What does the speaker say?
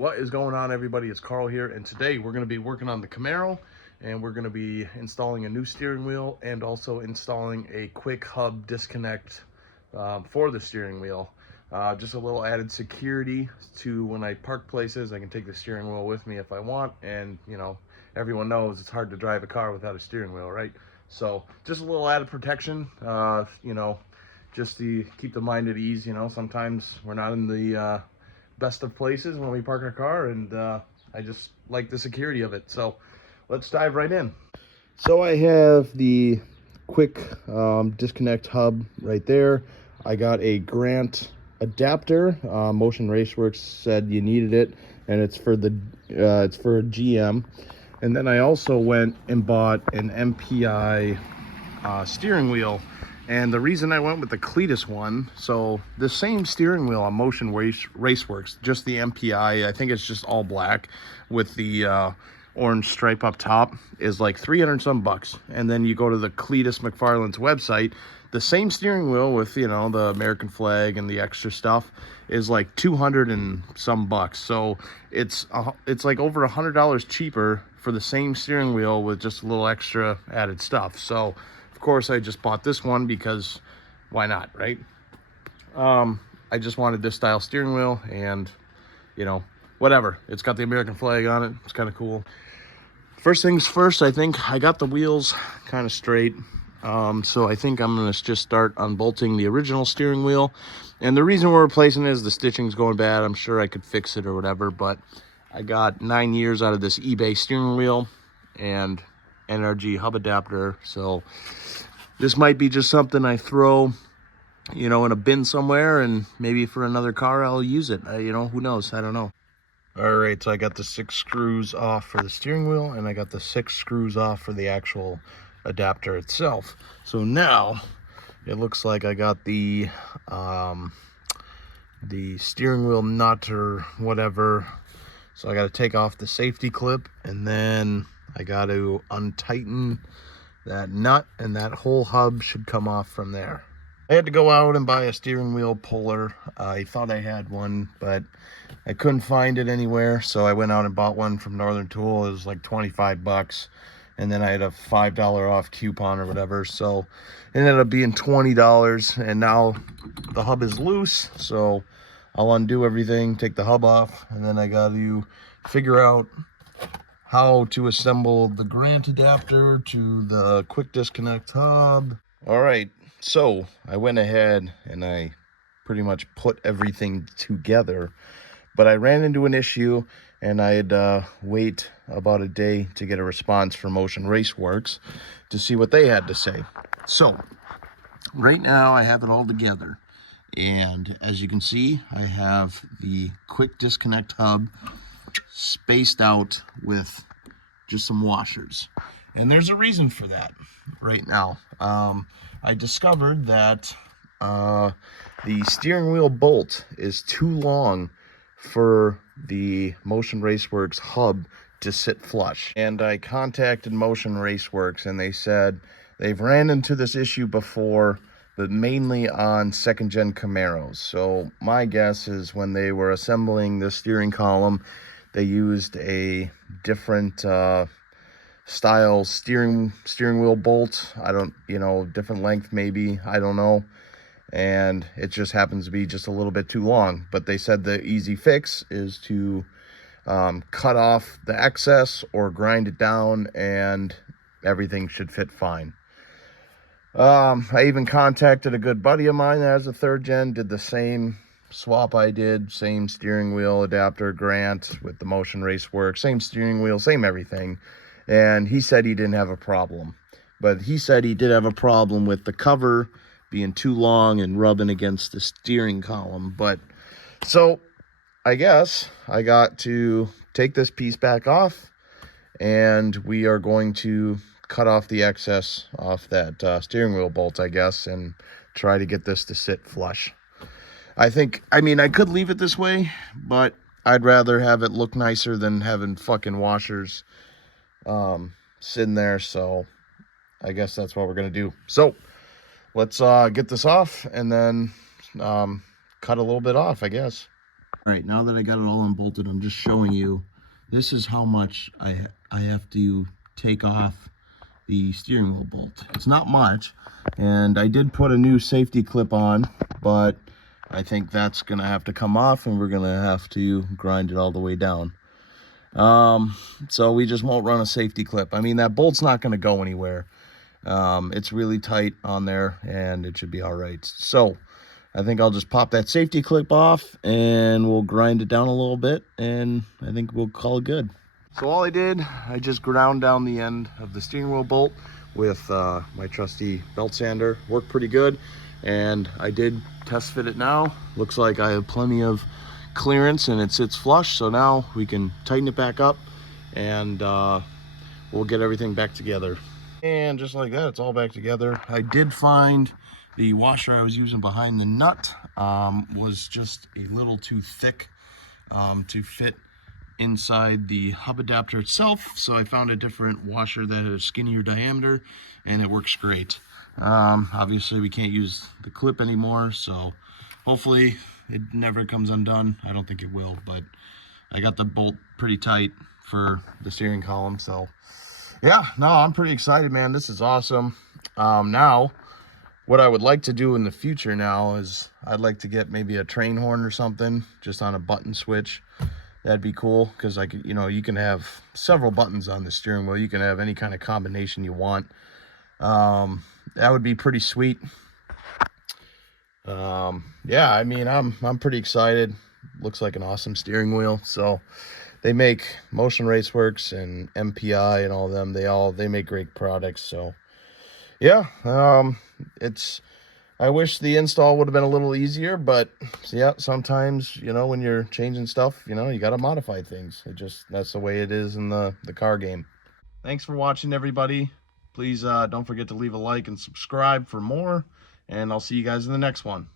What is going on, everybody? It's Carl here, and today we're going to be working on the Camaro, and we're going to be installing a new steering wheel and also installing a quick hub disconnect for the steering wheel. Just a little added security to when I park places. I can take the steering wheel with me if I want, and everyone knows it's hard to drive a car without a steering wheel, right? So just a little added protection, just to keep the mind at ease. Sometimes we're not in the best of places when we park our car, and I just like the security of it. So let's dive right in. So I have the quick disconnect hub right there. I got a Grant adapter. Motion Raceworks said you needed it, and it's for a GM. And then I also went and bought an MPI steering wheel. And the reason I went with the Cletus one, so the same steering wheel on Motion Raceworks, just the MPI, I think it's just all black with the orange stripe up top, is like 300 some bucks. And then you go to the Cletus McFarland's website, the same steering wheel with, the American flag and the extra stuff is like 200 and some bucks. So it's like over $100 cheaper for the same steering wheel with just a little extra added stuff. So of course, I just bought this one because why not, right? I just wanted this style steering wheel, and whatever. It's got the American flag on it. It's kind of cool. First things first, I think I got the wheels kind of straight. So I think I'm going to just start unbolting the original steering wheel. And the reason we're replacing it is the stitching's going bad. I'm sure I could fix it or whatever, but I got 9 years out of this eBay steering wheel and NRG hub adapter. So this might be just something I throw, in a bin somewhere, and maybe for another car I'll use it. Who knows? I don't know. All right, so I got the 6 screws off for the steering wheel, and I got the 6 screws off for the actual adapter itself. So now it looks like I got the steering wheel nut or whatever. So I got to take off the safety clip, and then I got to untighten that nut, and that whole hub should come off from there. I had to go out and buy a steering wheel puller. I thought I had one, but I couldn't find it anywhere, so I went out and bought one from Northern Tool. It was like 25 bucks, and then I had a $5 off coupon or whatever, so it ended up being $20, and now the hub is loose, so I'll undo everything, take the hub off, and then I got to figure out how to assemble the Grant adapter to the quick disconnect hub. All right, so I went ahead and I pretty much put everything together, but I ran into an issue, and I had to wait about a day to get a response from Motion Raceworks to see what they had to say. So right now I have it all together, and as you can see, I have the quick disconnect hub spaced out with just some washers, and there's a reason for that. Right now I discovered that the steering wheel bolt is too long for the Motion Raceworks hub to sit flush, and I contacted Motion Raceworks, and they said they've ran into this issue before, but mainly on second-gen Camaros. So my guess is when they were assembling the steering column, they used a different style steering wheel bolt. I don't, different length maybe, I don't know. And it just happens to be just a little bit too long. But they said the easy fix is to cut off the excess or grind it down, and everything should fit fine. I even contacted a good buddy of mine that has a 3rd gen, did the same swap I did, same steering wheel adapter, Grant with the Motion Raceworks, same steering wheel, same everything, and he said he didn't have a problem. But he said he did have a problem with the cover being too long and rubbing against the steering column. But so I guess I got to take this piece back off, and we are going to cut off the excess off that steering wheel bolt, I guess, and try to get this to sit flush. I could leave it this way, but I'd rather have it look nicer than having fucking washers sitting there. So I guess that's what we're going to do. So let's get this off, and then cut a little bit off, I guess. All right, now that I got it all unbolted, I'm just showing you, this is how much I have to take off the steering wheel bolt. It's not much, and I did put a new safety clip on, but I think that's gonna have to come off, and we're gonna have to grind it all the way down. So we just won't run a safety clip. I mean, that bolt's not gonna go anywhere. It's really tight on there, and it should be all right. So I think I'll just pop that safety clip off, and we'll grind it down a little bit, and I think we'll call it good. So all I did, I just ground down the end of the steering wheel bolt with my trusty belt sander. Worked pretty good, and I did test fit it now. Looks like I have plenty of clearance and it sits flush, so now we can tighten it back up, and we'll get everything back together. And just like that, it's all back together. I did find the washer I was using behind the nut was just a little too thick to fit inside the hub adapter itself, so I found a different washer that had a skinnier diameter, and it works great. Obviously we can't use the clip anymore, so hopefully it never comes undone. I don't think it will, but I got the bolt pretty tight for the steering column, so yeah, no, I'm pretty excited, man. This is awesome. Now what I would like to do in the future now is I'd like to get maybe a train horn or something just on a button switch. That'd be cool, because like, you know, you can have several buttons on the steering wheel. You can have any kind of combination you want. That would be pretty sweet. Yeah, I mean, I'm pretty excited. Looks like an awesome steering wheel. So they make Motion Raceworks and MPI and all of them. They make great products. So yeah, I wish the install would have been a little easier, but yeah, sometimes, you know, when you're changing stuff, you know, you got to modify things. That's the way it is in the car game. Thanks for watching, everybody. Please don't forget to leave a like and subscribe for more, and I'll see you guys in the next one.